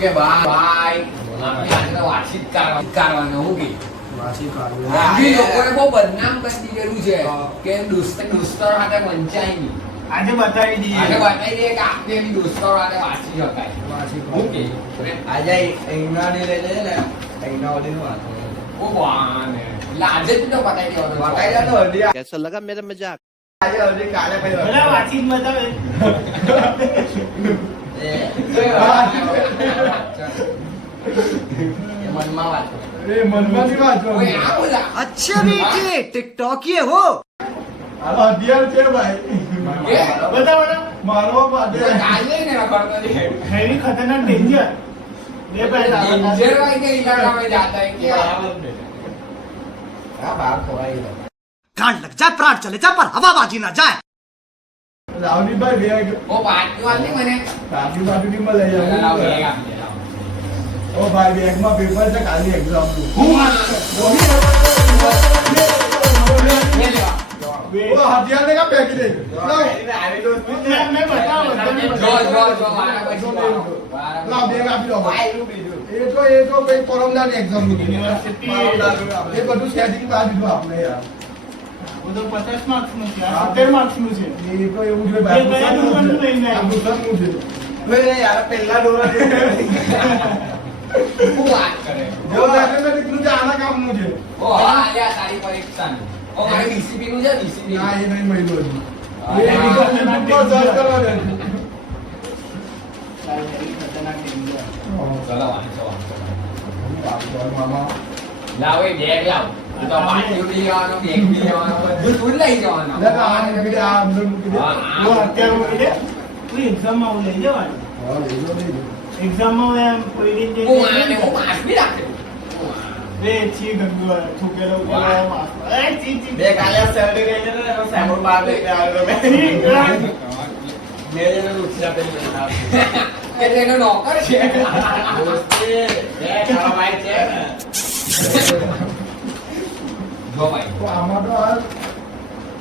કે ભાઈ આપણે વાતચીત કરવાનું હું કે લોકોને બહુ બદનામ કરી દીધેલું છે કે દુસ્તર સાથે વંચાય નહીં. આજે બતાવી દઈએ કે આપણે એની દોસ્તો સાથે વાંચી શકાય. ઓકે આજે ઇંગનાની લઈ જઈએ ને ઇંગનાવાળીનું વાત ઓ વાને એટલે આજે જ તો બતાવી દેવાનો બતાવી દે તો હજી कैसा लगा मेरा मजाक? આજે હજી કાલે પછી ભલા વાતચીત બતાવે મનમાં વાત મનમાંથી વાત ઓય આ બોલા अच्छा बेटे टिकटॉकिए हो. હથિયાર છે ભાઈ કે બતાવો ને મારવા માટે કાલે ને રખડતો છે હેવી ખતરનાક ડેન્જર બે પૈસા ડેન્જર હોય કે ઇલાકામાં જાતા है કે હા બહાર ખવાઈ ગયો गांड लग जाए प्राण चले जाए पर हवाबाजी ना जाए. રાવડીભાઈ બેગ ઓ પાટી વાળી મને રાવડી બાજુની માં લઈ લાવ જાવ બેગ આપી દે. ઓ ભાઈ બેગમાં પેપર છે કાલી એક્ઝામ નું હું ઓ હથિયાર ને કા પેકી દે મેં બતાવો જો મારા પછી લાવ બેગ આપી દો ભાઈ નું બીજું એ તો કઈ પરમદાની એક્ઝામ નું યુનિવર્સિટી એ બધું સેટિંગ બાજુ દીધું આપણે યાર वो तो 50 मार्क्स નું છે 70 માર્ક્સ નું છે એ તો એવું છે એ કયા દુકાનનું લઈને આવ્યા? આ દુકાનનું છે ઓય યાર પહેલા ડોરા હું વાત કરે જો મેથેમેટિક્સ નું છે આના કામનું છે ઓ હા આલ્યા તારી પરીક્ષાનું ઓ મારે ડીસીપી નું છે ડીસીપી ના એ નહીં મળ્યું હજી હા, એ YouTube પર સર્ચ કરવા દે ખતરનાક ડેન્જર ચલો વાંચો વાંચો મામા લાવ એ બેગ લાવ તું તો પાટી બી લેવાનો બેગ બી લેવાનો બધું તું લઈ જવાનો લે આ મૂકી દે આ અંદર મૂકી દે હા, वो અત્યારે મૂકી દે તું એક્ઝામ માં લઈ જવાનું હા લઈ લો લઈ લો એક્ઝામ માં એમ કોઈ રીતે હું આને હું માસ બી રાખે રે છી ગંદુ થૂકેલો માફ એ ચી ચી બે કાલે શર્ટ ગઈ ને તો સેમોર બાર લઈ આવ્યો મે મેરે ઉઠ્યા પેલી એટલે એનો નોકર છે દોસ્તી એ તારો ભાઈ છે ને જો ભાઈ તો આમાં તો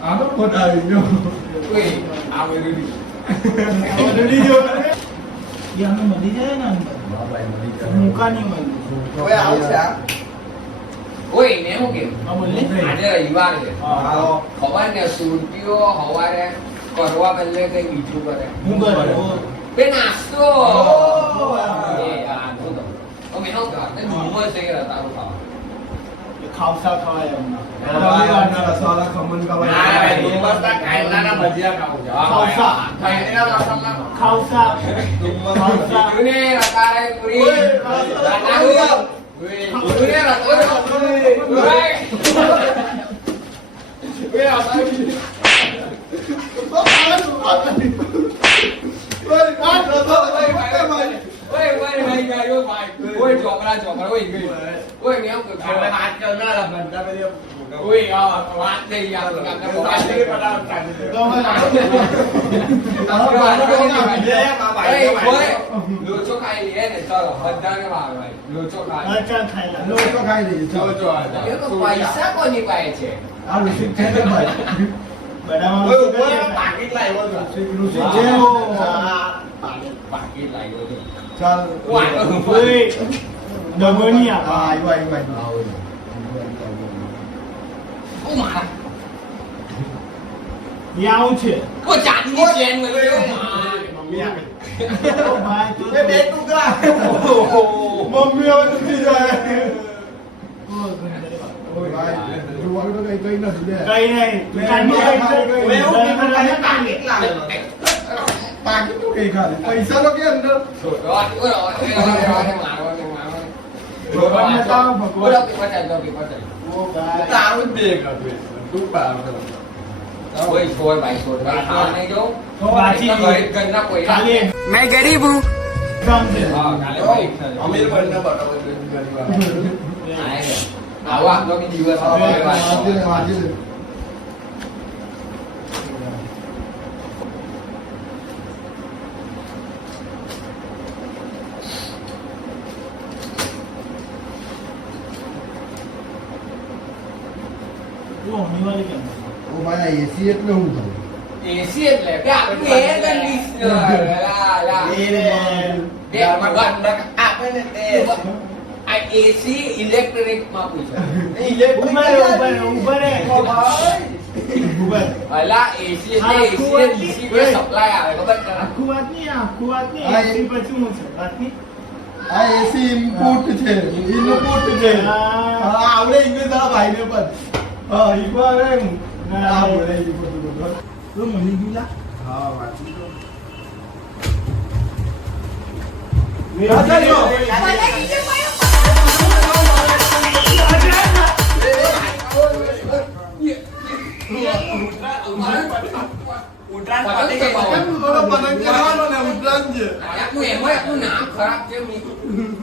આનો ફોટો આવી ગયો ઓય આ બધું ઓલરેડી જો ये हमें मली जाए ना अंदर હા ભાઈ મળી मुका नहीं मली ઓય આવું છે આ ઓય ને હું કે हाँ बोले આજે રવિવાર છે હા ખબર ને સુરતીઓ હવારે કરવા બદલે કઈ બીજું કરે હું કરે બે નાસ્તો ઓહ. એ યાર તું તો ઓ મેનો ગાર્ડન જુમો છે કે તારું ખાવા खावसा खाया हमने રવિવારના રસાવાળા ખમણ ના ખાવા ભાઈ દોસ્તા કાયલાના ભજીયા ખાવું છે ખાવસા. કાયલાના મસાલા खावसा खावसा તુને રકારે પૂરી રકારું તુને રકારું ઓય ભાઈ ગયો ભાઈ ઓય ચોકરા ઓય ગઈ ઓય મેં કે વાત કરનારા બનતા પેલી ઓય આ વાત નહીં યાર કાકા સાચી લોચો ખાઈ લે ને ચલો બધાને ભાવે ભાઈ લોચો ખાઈ अच्छा खाएगा લોચો ખાઈ લઈએ ચાલો એ તો પૈસા કોની પાસે છે આ ઋષિક છે ને ભાઈ बड़ा ઓય ઉપર પાકીટ લાવ્યો છે ઋષિક છે બાકી લાગ્યો છે ચાલ ओए डबोनिया હા આવ્યો ઓ મારા ये आऊं छे ઓ ચાંદની ચેન મળી ओ भाई तो એ બે ટુકડા મમ્મી હવે તૂટી જાય ओ गंदे ઓય ભાઈ જોવાનું તો કઈ નથી દે कहीं नहीं दुकान में ઓય એવું કીધું કે પાકીટ લાવ્યો પાકી તો કઈ ખાલી પૈસા તો કે અંદર ભગવાન બતાવો ભગવાન ओ भाई તારું જ દેખ હતું તું પાર खाली मैं गरीब हूँ. काम से અમીર બનને બતાવો આવો આપણો બી દિવસ વાંચી લે વાંચી લે वो होने वाले क्या ઓ ભાઈ એસી એટલે હું થયું એસી એટલે કે આપણું એર કન્ડિશનર લા લા એ બે ભગવાન આ આવે ને તે આ એસી ઇલેક્ટ્રિક માં પૂછે ઉભા રે અલા એસી એટલે એસી ને ડીસી બે સપ્લાય આવે ખબર છે આખું વાત નહીં એસી પછી હું છે વાત નહીં આ એસી ઇનપુટ છે ઇનપુટ છે હા આવડે ઇંગ્લિશ આ ભાઈને પણ હા ઈકો આવે ના બોલે ઈકો તો મની ગીલા હા વાંચી તો નામ ખરાબ છે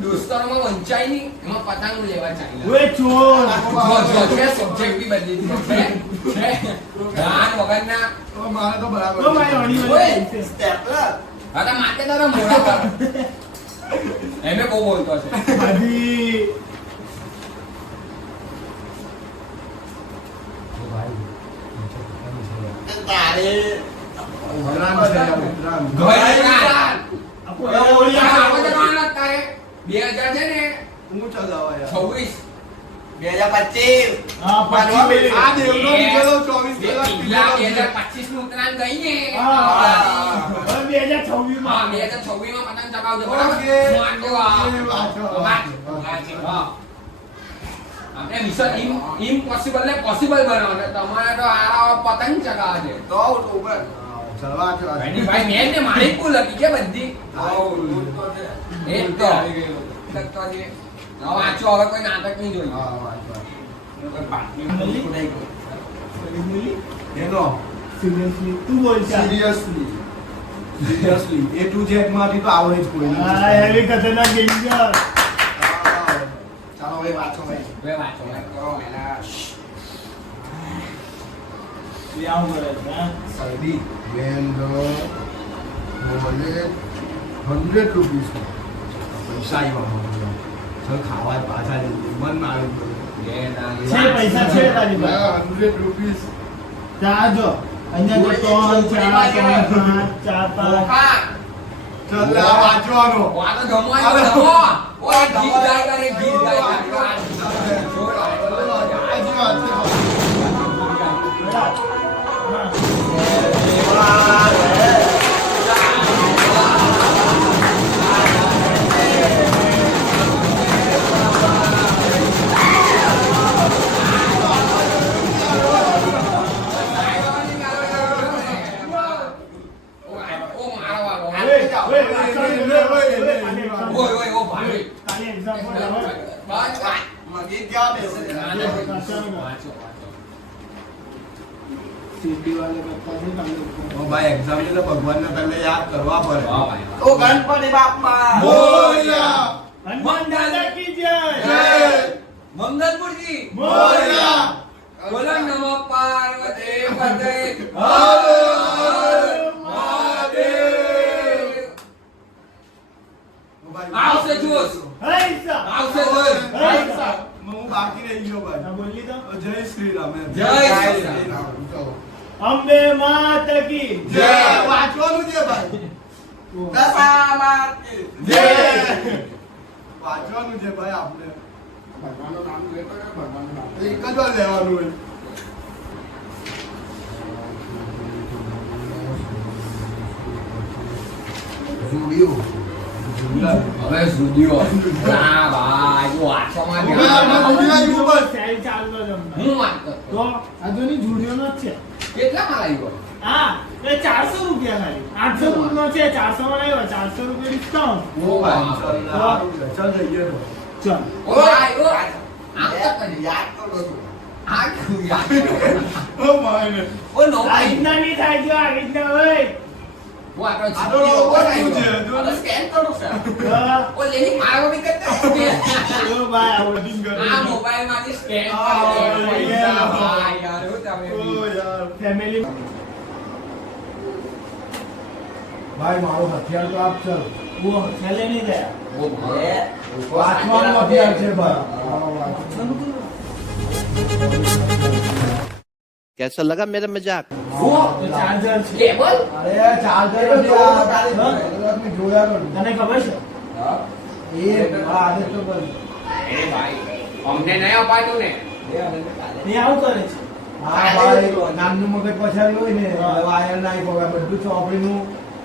દોસ્તારોમાં વંચાય નહીં એમાં પતંગ લેવા ચાલ્યા ઓય ચોર સબ્જેક્ટ બી બદલી દીધો ગાન વગરના મારે તો બરાબર તો મારી અણી વળી સ્ટેપલર હા માટે તારા મોડા કર એમે બહુ બોલતો છે હજી તારે ઉતરાણ છે ઉતરાણ હું ચલાવા યાર 2025 હા પછી આ દેવનો બીજો 24 કલાક પીલા 2025 નું ઉત્તરાયણ ગઈ ને હા 2026 માં 2026 માં પતંગ ચગાવજો બરાબર ઓકે. માંડો આપણે મિશન ઇમ્પોસિબલ ને પોસિબલ બનાવો તમારે તો આ પતંગ ચગાવે છે તો ઉપર ચલવા છે ભાઈ મેં ને મારી કુલ લગી કે બધી એ તો વાંચો હવે કોઈ નાટક નહીં જોયું હા વાંચો એનો સિરિયસલી તું બોલ છે સિરિયસલી એ ટુ જેડ માંથી તો આવડે જ કોઈ હા એવી ખતરનાક ડેન્જર ચાલો હવે વાંચો ભાઈ હવે વાંચો કરો એના લે આવું કરે છે હા સર્દી when the wallet 100 rupees પૈસા આવ્યા ચલ ખાવા પાછા જઈએ મન મારું છે પૈસા છે તારી પાસે 100 rupees જા જો અહીંયા તો 3 4 5 4 5 હા ચલ આ વાંચવાનો વાતો જમવાનો જમો ઓય ગીત ગાય કરે ગીત ગાય આજી વાત છે તારી એક્ઝામ પર હવે મગી ગયા બેસે સીટી વાલે કરતા છે કાલે ઓ ભાઈ એક્ઝામ ની તો ભગવાનને પહેલે યાદ કરવા પડે ઓ ગણપતિ બાપા મોરયા હનુમાન દાદા કી જય મંગલપુરજી મોરયા બોલો નમો પાર્વતી પતે આવશે જોશ હે ઈસા આવશે જોશ હે ઈસા હું બાકી રહી ગયો ભાઈ ના બોલી તો જય શ્રી રામ એમ. જય શ્રી રામ. ચલો. અંબે માત કી જય વાંચવાનું છે ભાઈ દશામાતી જય વાંચવાનું છે ભાઈ આપણે ભગવાનનું નામ લેતો ને ભગવાનનું નામ એક જ વાર લેવાનું હોય હવે સુધીઓ ના ભાઈ વાંચવામાં સેલ ચાલતો જ હમણાં. હું વાંચતો તો આ તો ની જુડીઓનો જ છે કેટલામાં લાગ્યો હા એ 400 રૂપિયા ખાલી 800 નો છે 400 માં નહીં હોય 400 રૂપિયા ડિસ્કાઉન્ટ ઓ ભાઈ ચાલ જઈએ તો. ચાલ ઓ ભાઈ ઓ આમ તો કરી યાદ કરો છો આ ક્યું યાદ ઓ માયને ઓ નો આ ભાઈ રીતના નહીં થાય જો આ રીતના હોય ઓ આપણો આ તો robot શું છે? હવે સ્કેન કરો સર હા. ઓ લેની મારો બી કરતા જો ભાઈ આ Loading કરે આ મોબાઈલ માંથી સ્કેન Oh, કરી દે yeah. ભાઈ યાર હું તમે ઓ યાર ફેમિલી ભાઈ મારું હથિયાર તો આપ ચાલ વો છેલ્લે નહીં ગયા ઓ ભાઈ વાંચવાનું હથિયાર છે ભાઈ कैसा लगा मेरा मजाक ઓ તો ચાર્જર છે કેબલ અરે ચાર્જર નથી આ તારી જોયા નથી તને ખબર છે હા આને તો બંધ. એ ભાઈ અમને નહીં અપાતું ને એ આવું કરે છે. હા ભાઈ નામનું મગજ પછાડી હોય ને વાયર ના આપ્યો બધું ચોપડીનું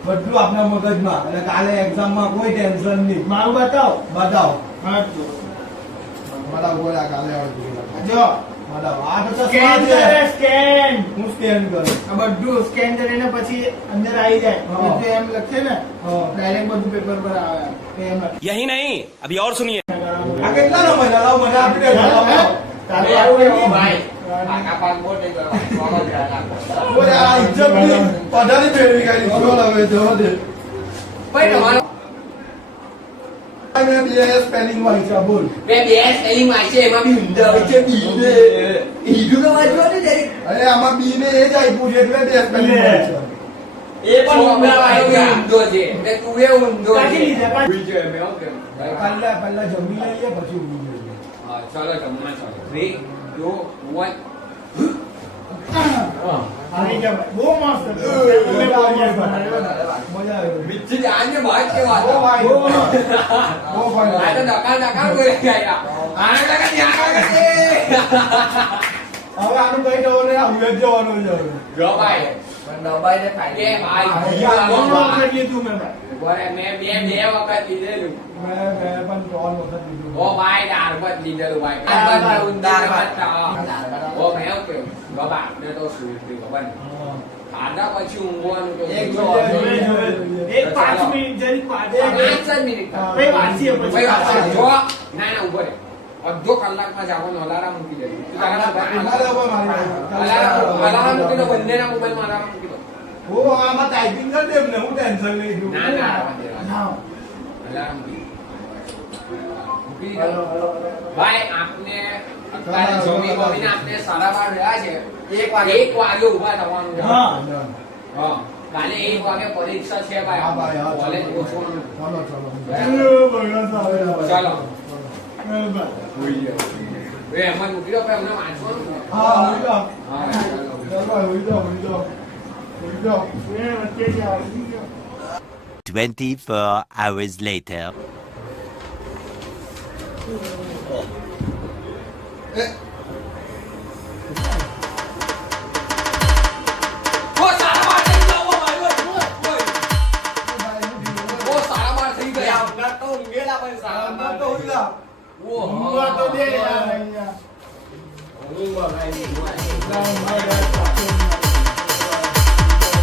બધું આપણા મગજમાં એટલે કાલે એક્ઝામમાં કોઈ ટેન્શન નહીં. મારું બતાવો. બતાવો હા જો. બતાવો બોલા કાલે આવડતું. જો બતાવો આ તો સ્કેન ચશ્મા છે. કરે સ્કેન. હું સ્કેન કરું. આ બધું સ્કેન કરીને પછી અંદર આવી જાય. હા. બધું એમ લખે ને હા. ડાયરેક્ટ બધું પેપર પર આવે એમ લખે. यही नहीं अभी और सुनिए આ કેટલાનો મજા લાવ મને આપી દે લાવ. તારે એ આવું આવું નહીં. ભાઈ કાકા પાક મોટે કરવા બોલે આ ઇજ્જત ની પધારી ફેરવી કાઢી જો હવે જો દે ભાઈ તમારો મે બે સ્પેલિંગ વાંચ્યા બોલ. બે સ્પેલિંગ વાંચે એમાં બી ઊંધા હોય છે બી ને ઈડું તો વાંચવા ને જરી અરે આમાં બી ને એ જ આપ્યું છે એટલે બે સ્પેલિંગ વાંચ્યા. એ પણ ઊંધો છે ને તું એ ઊંધો કાઢી છે લીધા, કાઢી. ભૂલ છે મેં ઓકે પહેલા જમી લઈએ પછી ઊંઘી લઈએ. હા ચાલો જમવા ચાલો 3 2 1 આવી ગયા ભાઈ. બહુ મસ્ત હતું. તમે બહુ મસ્ત બનાવ્યું. મજા આવે. મિચ્છી આને બાત કે વાત બહુ ભાઈ બહુ ભાઈ આ તો ડકા બોલે ગયા આને લગા ત્યાં લગા છે હવે આનું કઈ જવાનું ને હું જ જવાનું છે હવે. જો ભાઈ દબાઈ ને કે ખાઈ ભાઈ બહુ વખત લીધું મેં ભાઈ. બોલે મેં બે વખત લીધેલું મેં પણ 3 વખત લીધું. ઓ ભાઈ દાળ ભાત લીધેલું ભાઈ દાળ ભાત ઊંધા ભાત ઓ મેં ઓકે બાબા ને તો સ્વીટ થી ખબર ને હા. ખાધા પછી ઊંઘવાનું તો એક જો. જોવે, જોવે. એક 5 મિનિટ જરીક વાંચો. 5 મિનિટ ભાઈ વાંચીએ પછી. ભાઈ વાંચો. જો ના ના ઉભો રે અડધો કલાકમાં જવાનું અલાર્મ મૂકી દે તું તારા અલાર્મ ઉપર મારી અલાર્મ મૂકી દો બંનેના મોબાઈલમાં અલાર્મ મૂકી દો ઓ આમાં ટાઈપિંગ કરી દે ને હું ટેન્શન નહીં લઉં. ના ના હા. અલાર્મ મૂકી દો ભાઈ આપને અત્યારે જમી બમીને આપને 12:30 રહ્યા છે 1 વાગે ઊભા થવાનું છે હા. હા કાલે 1 વાગે પરીક્ષા છે ભાઈ હા ભાઈ, હા, કોલેજ ચાલો. પહોંચવાનું ચાલો. ચાલો બરાબર. એ એમાં મૂકી દો ભાઈ અમને વાંચવાનું છે. હા હોઈ જાઓ. હા ચાલો ચાલો હોઈ જાઓ. એ વચ્ચે જ આવી ગયો. 24 hours later ઓ 12:30 થઈ ગયા ઓ ભાઈ ઓ 12:30 થઈ ગયા આપણા તો ઊંઘેલા પણ સારા તો હોઈ જાઓ. ઊંઘવા તો દે યાર અહીંયા. ઓ ભાઈ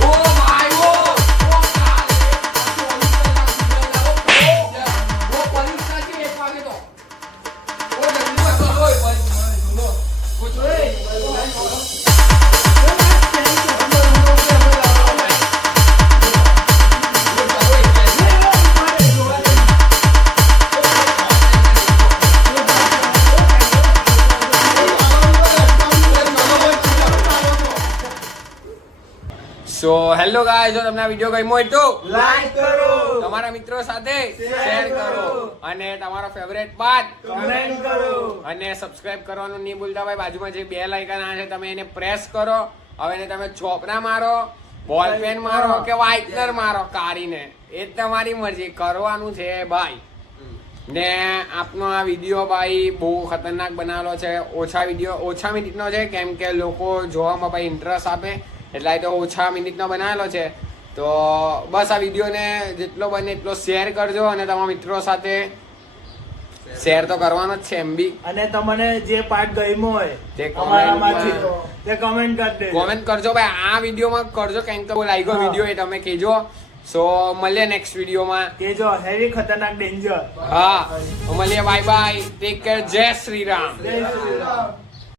ઓ કાલે ઓ પરીક્ષા છે 1 વાગે તો ઓ જલ્દી બસ ઓય સો હેલો ગાઈસ જો તમને આ વિડિયો ગમ્યો હોય તો લાઈક કરો. તમારા મિત્રો સાથે શેર કરો અને તમારો ફેવરેટ પાર્ટ કમેન્ટ કરો. અને સબસ્ક્રાઇબ કરવાનું નહીં ભૂલતા ભાઈ બાજુમાં જે બેલ આઇકન આવે છે તમે એને પ્રેસ કરો હવે એને તમે ચોપડા મારો બોલ પેન મારો કે વ્હાઇટનર મારો કાઢીને એ જ તમારી મરજી કરવાનું છે ભાઈ ને આપનો આ વિડીયો ભાઈ બહુ ખતરનાક બનાવેલો છે ઓછા મિનિટનો છે કેમ કે લોકો જોવામાં ભાઈ ઇન્ટરેસ્ટ આપે એટલે આ તો ઓછા મિનિટનો બનાવેલો છે તો બસ આ વિડીયોને જેટલો બને એટલો શેર કરજો અને તમારા મિત્રો સાથે શેર તો કરવાનો જ છે એમ બી અને તમને જે પાર્ટ ગમ્યો હોય તે અમારામાંથી તે કમેન્ટ કરી દેજો. કોમેન્ટ કરજો ભાઈ આ વિડીયોમાં કરજો કેમ કે બહુ લાગ્યો હા. વિડીયો એ તમે કહેજો સો મળીએ નેક્સ્ટ વિડીયોમાં કે જો હેવી ખતરનાક ડેન્જર. હા મળીએ બાય બાય ટેક કેર જય શ્રી રામ જય શ્રી રામ.